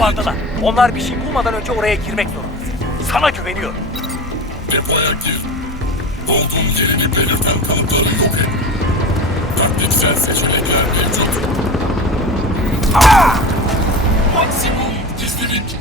fuardalar. Onlar bir şey bulmadan önce oraya girmek zorunda. Sana güveniyorum. Depoya gir. Olduğun yerini belirten kanıtları yok et. Taktiksel seçenekler mevcut. Aa! Maksimum gizlilik.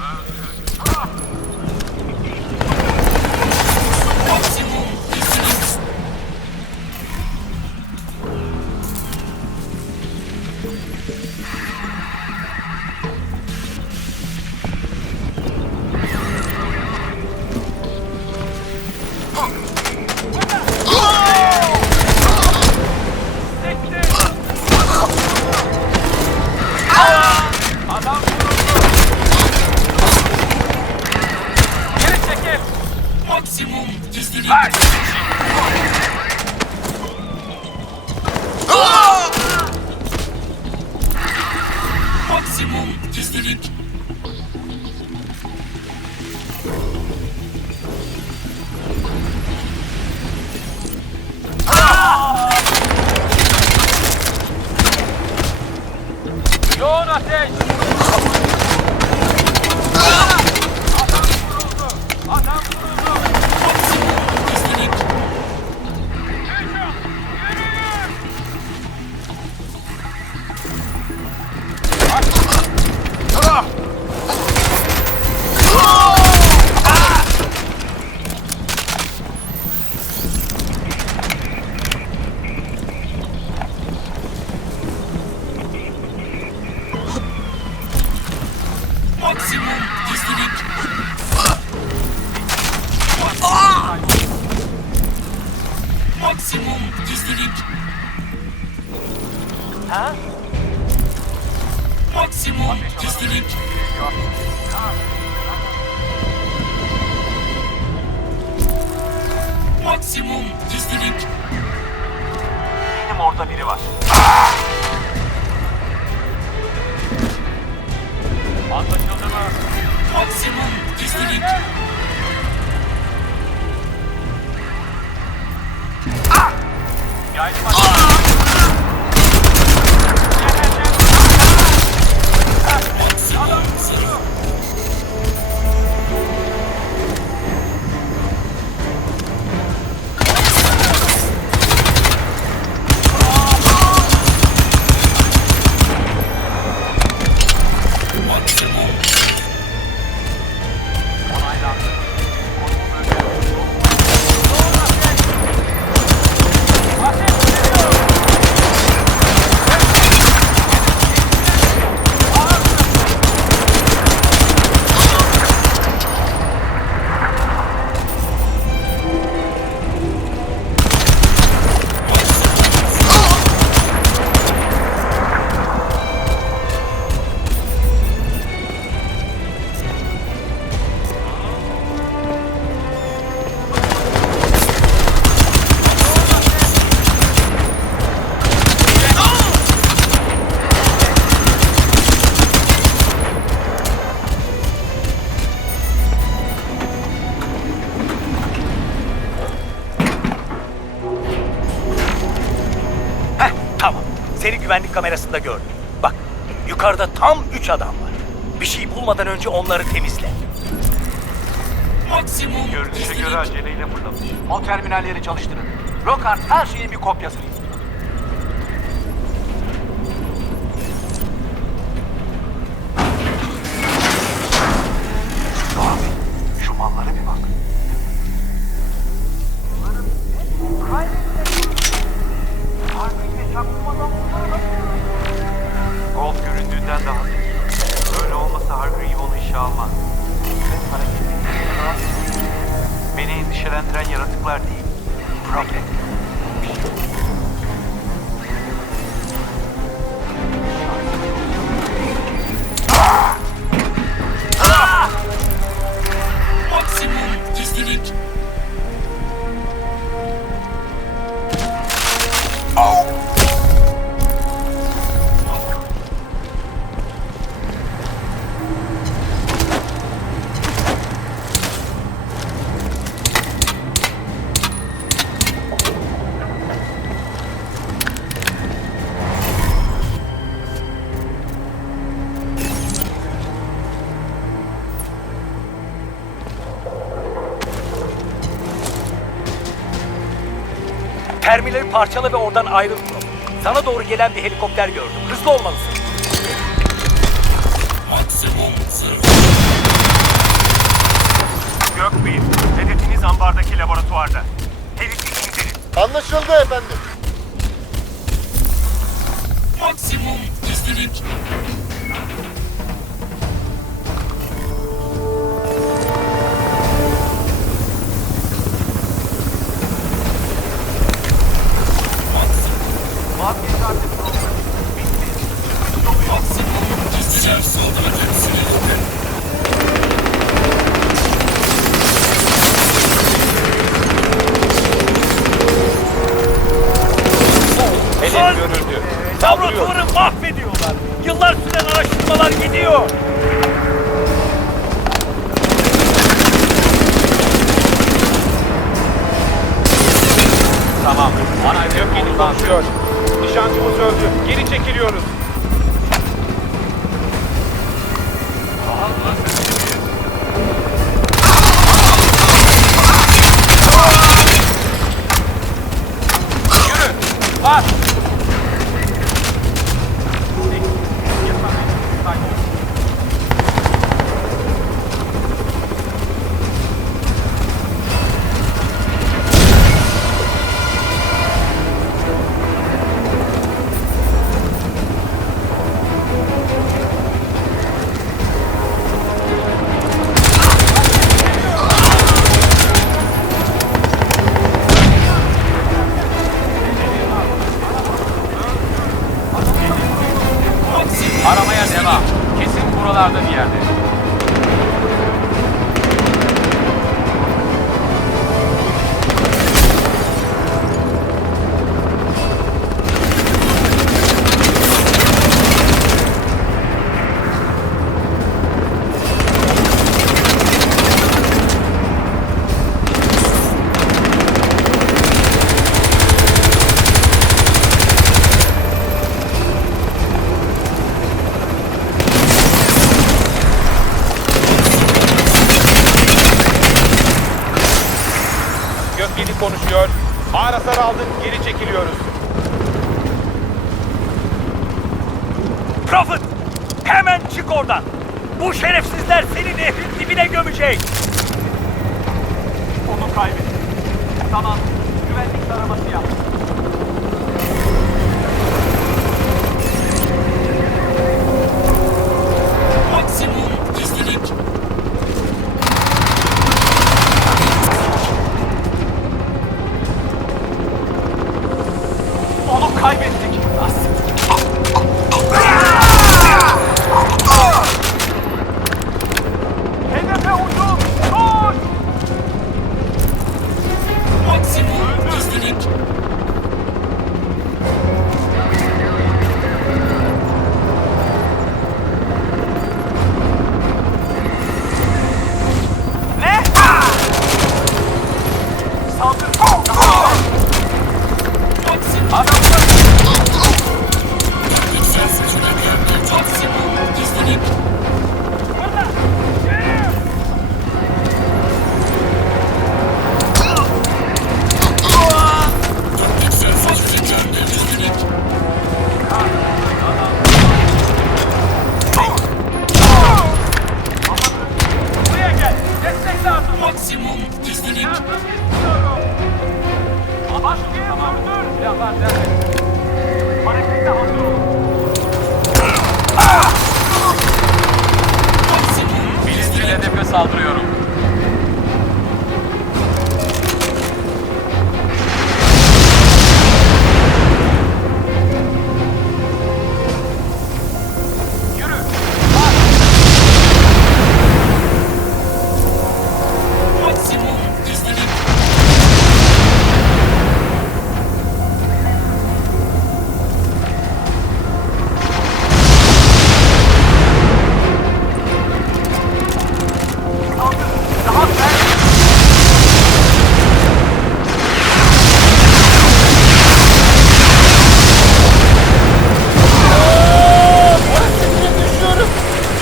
Ah, ah! Ateş! Maksimum gizlilik. Ha? Maksimum gizlilik. Maksimum gizlilik. Eminim orada biri var. Anlaşıldı mı? Maksimum gizlilik. 아! Güvenlik kamerasında gördüm. Bak, yukarıda tam üç adam var. Bir şey bulmadan önce onları temizle. Maksimum Görünüşe göre aceleyle fırlamış. O terminalleri çalıştırın. Lockhart her şeyin bir kopyasını endişelendiren yaratıklar değil. Problem. Terminali parçala ve oradan ayrıl. Pro. Sana doğru gelen bir helikopter gördüm. Hızlı olmalısın. Maksimum. Gökbeyim, hedefiniz ambardaki laboratuvarda. Herifi indirin. Anlaşıldı efendim. Maksimum gizlilik. Mahvediyorlar. 47 konuşuyor. Ağır hasar aldık, geri çekiliyoruz. Prophet! Hemen çık oradan! Bu şerefsizler seni nehrin dibine gömecek! Onu kaybettik. Tamam, güvenlik taraması yaptık. Bilinçli hedefe saldırıyorum.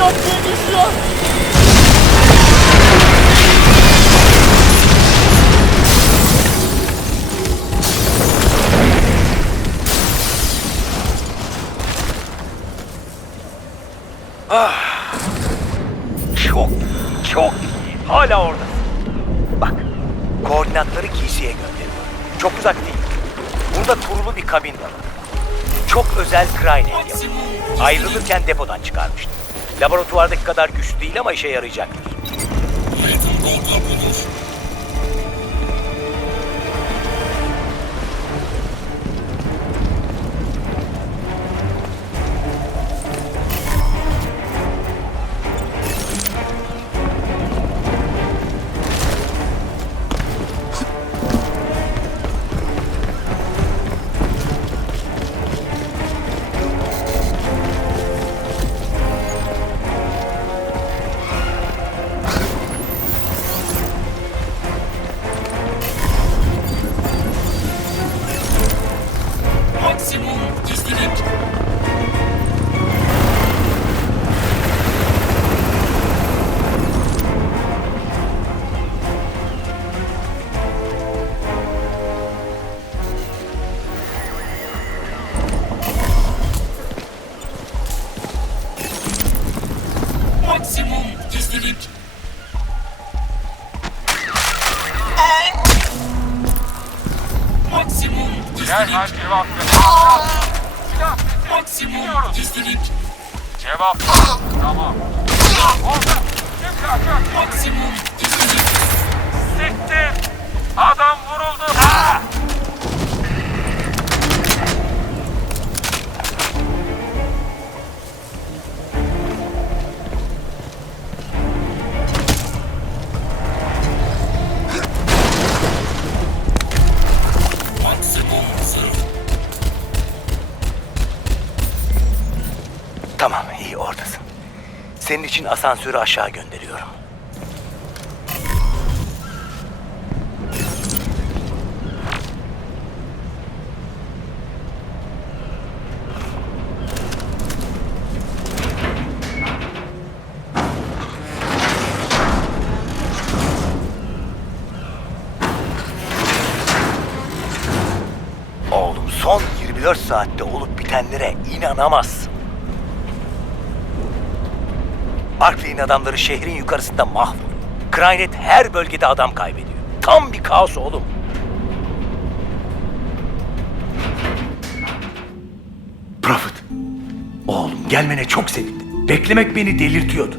없게 해주시오 Laboratuvardaki kadar güçlü değil ama işe yarayacaktır. Aydın Gold'la bulur. Derhal cevap ver. Silah sesi. Maksimum gizlilik. Cevap. Tamam. Oldu. Kim kaçar? Maksimum gizlilik. Siktir. Adam vuruldu. Ah! Senin için asansörü aşağı gönderiyorum. Oğlum son 24 saatte olup bitenlere inanamazsın. Arkley'in adamları şehrin yukarısında mahvoluyor. Krynet her bölgede adam kaybediyor. Tam bir kaos oğlum. Prophet. Oğlum gelmene çok sevindim. Beklemek beni delirtiyordu.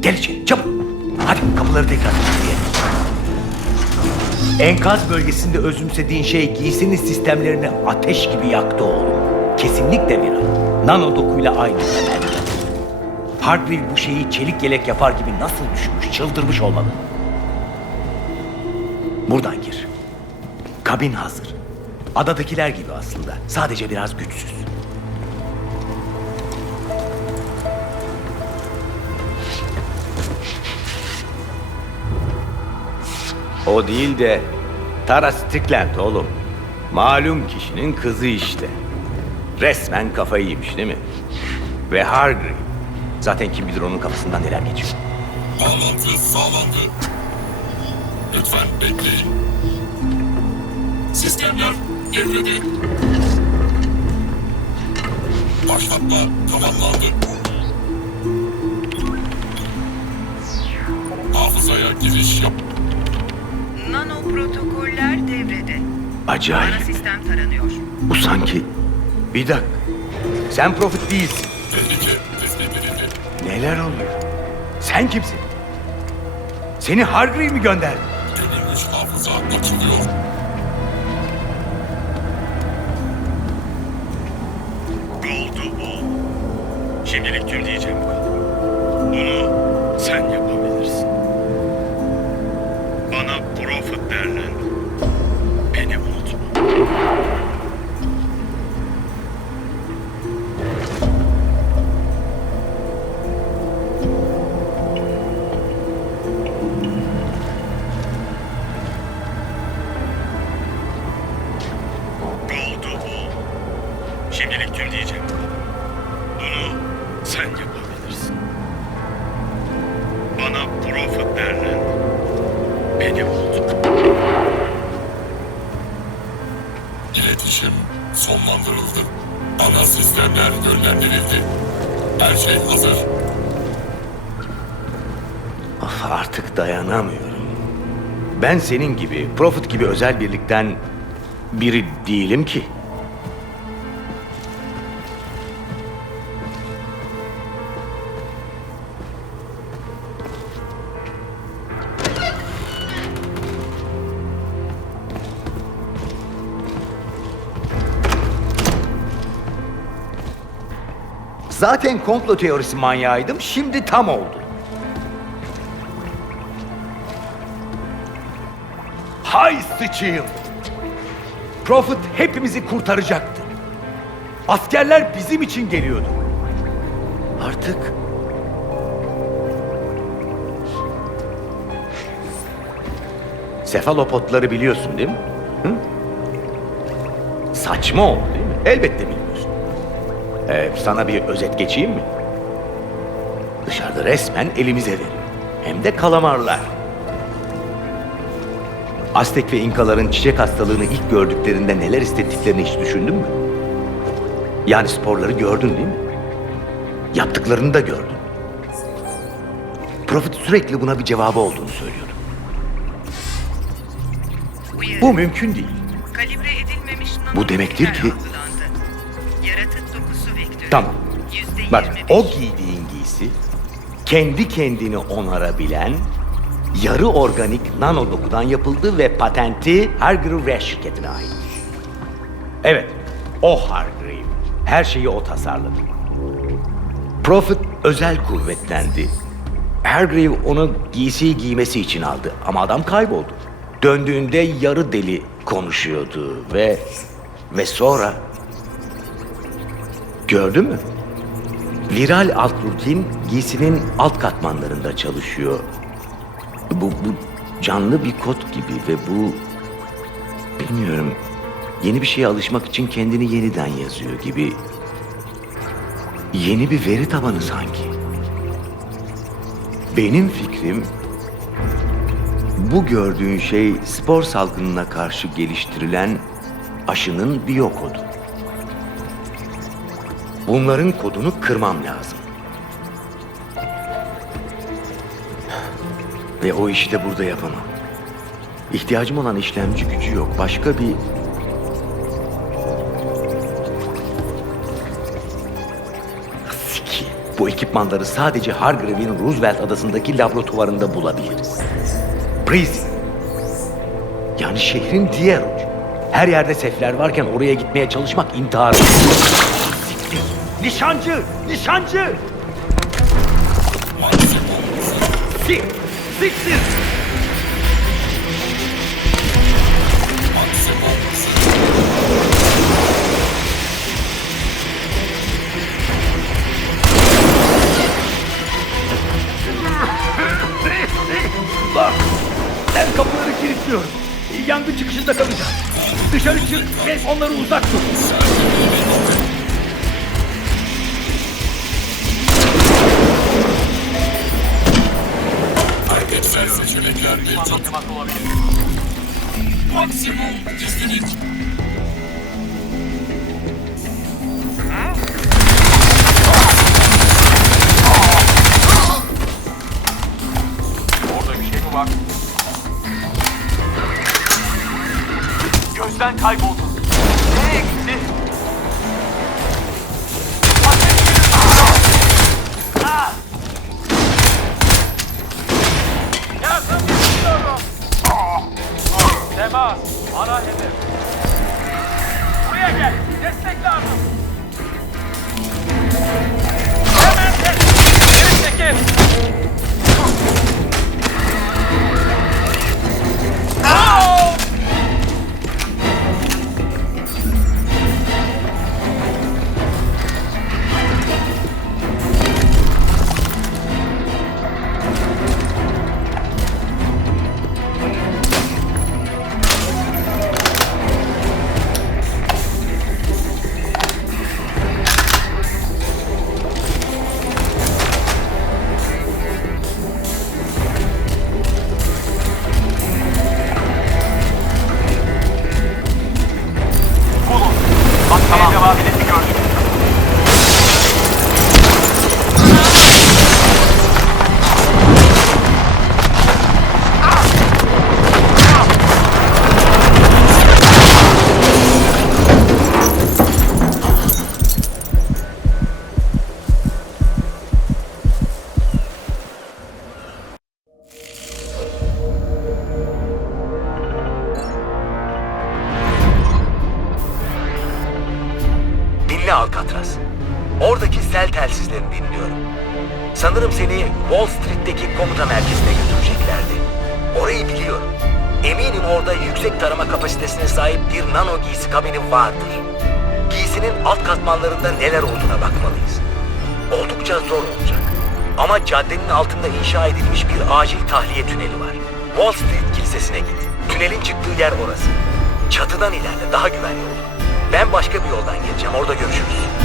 Gel içeri çabuk. Hadi kapıları tekrar kilitleyelim. Enkaz bölgesinde özümsediğin şey giysinin sistemlerini ateş gibi yaktı oğlum. Kesinlikle viral. Nano dokuyla aynı temelde. Hargreave bu şeyi çelik yelek yapar gibi nasıl düşünmüş, çıldırmış olmalı. Buradan gir. Kabin hazır. Adadakiler gibi aslında. Sadece biraz güçsüz. O değil de Tara Strickland oğlum. Malum kişinin kızı işte. Resmen kafayı yemiş değil mi? Ve Hargreave. Zaten kim bilir onun kafasından neler geçiyor. Bağlantı sağlandı. Lütfen bekleyin. Sistemler devrede. Başlatma tamamlandı. Hafızaya giriş yap. Nano protokoller devrede. Ana Acayip. sistem taranıyor. Bu sanki... Bir dakika. Sen Prophet değilsin. Tehlike. Neler oluyor? Sen kimsin? Seni Hargreave mi gönderdi? Gömülmüş hafıza açılıyor. Oldu bu. Şimdilik tüm diyeceğim bu kadar. Kadar. Bunu sen yapabilirsin. Bana Prophet derler. Beni unutma. İletişim sonlandırıldı. Ana sistemler yönlendirildi. Her şey hazır. Of, artık dayanamıyorum. Ben senin gibi, Prophet gibi özel birlikten biri değilim ki. Zaten komplo teorisi manyağıydım, şimdi tam oldu. Hay sıçayım! Prophet hepimizi kurtaracaktı. Askerler bizim için geliyordu. Artık... Sefalopotları biliyorsun değil mi? Hı? Saçma oldu değil mi? Elbette bilmiyorsun. Ee, sana bir özet geçeyim mi? Dışarıda resmen elimize veriyor. Hem de kalamarlar. Aztek ve İnkaların çiçek hastalığını ilk gördüklerinde neler hissettiklerini hiç düşündün mü? Yani sporları gördün değil mi? Yaptıklarını da gördün. Prophet sürekli buna bir cevabı olduğunu söylüyordu. Bu mümkün değil. Kalibre edilmemiş Bu demektir ki- Tamam. Bak o giydiğin giysi kendi kendini onarabilen yarı organik nano dokudan yapıldı ve patenti Hargrave Rash şirketine ait. Evet, o Hargrave. Her şeyi o tasarladı. Prophet özel kuvvetlendi. Hargrave onu giysiyi giymesi için aldı ama adam kayboldu. Döndüğünde yarı deli konuşuyordu ve ve sonra gördün mü? Viral alt rutin giysinin alt katmanlarında çalışıyor. Bu, bu canlı bir kod gibi ve bu bilmiyorum yeni bir şeye alışmak için kendini yeniden yazıyor gibi. Yeni bir veri tabanı sanki. Benim fikrim bu gördüğün şey spor salgınına karşı geliştirilen aşının biyokodu. Bunların kodunu kırmam lazım. Ve o işi de burada yapamam. İhtiyacım olan işlemci gücü yok. Başka bir... Siki. Bu ekipmanları sadece Hargrave'in Roosevelt adasındaki laboratuvarında bulabiliriz. Prison. Yani şehrin diğer ucu. Her yerde sefler varken oraya gitmeye çalışmak intihar. Nişancı! Nişancı! Sik! Siktir! Bak! Ben kapıları kilitliyorum. Yangın çıkışında kalacağım. Dışarı çık ve onları uzak tut. 刚开 Alcatraz. Oradaki sel telsizlerini dinliyorum. Sanırım seni Wall Street'teki komuta merkezine götüreceklerdi. Orayı biliyorum. Eminim orada yüksek tarama kapasitesine sahip bir nano giysi kabini vardır. Giysinin alt katmanlarında neler olduğuna bakmalıyız. Oldukça zor olacak. Ama caddenin altında inşa edilmiş bir acil tahliye tüneli var. Wall Street Kilisesi'ne git. Tünelin çıktığı yer orası. Çatıdan ilerle daha güvenli olur. Ben başka bir yoldan geleceğim. Orada görüşürüz.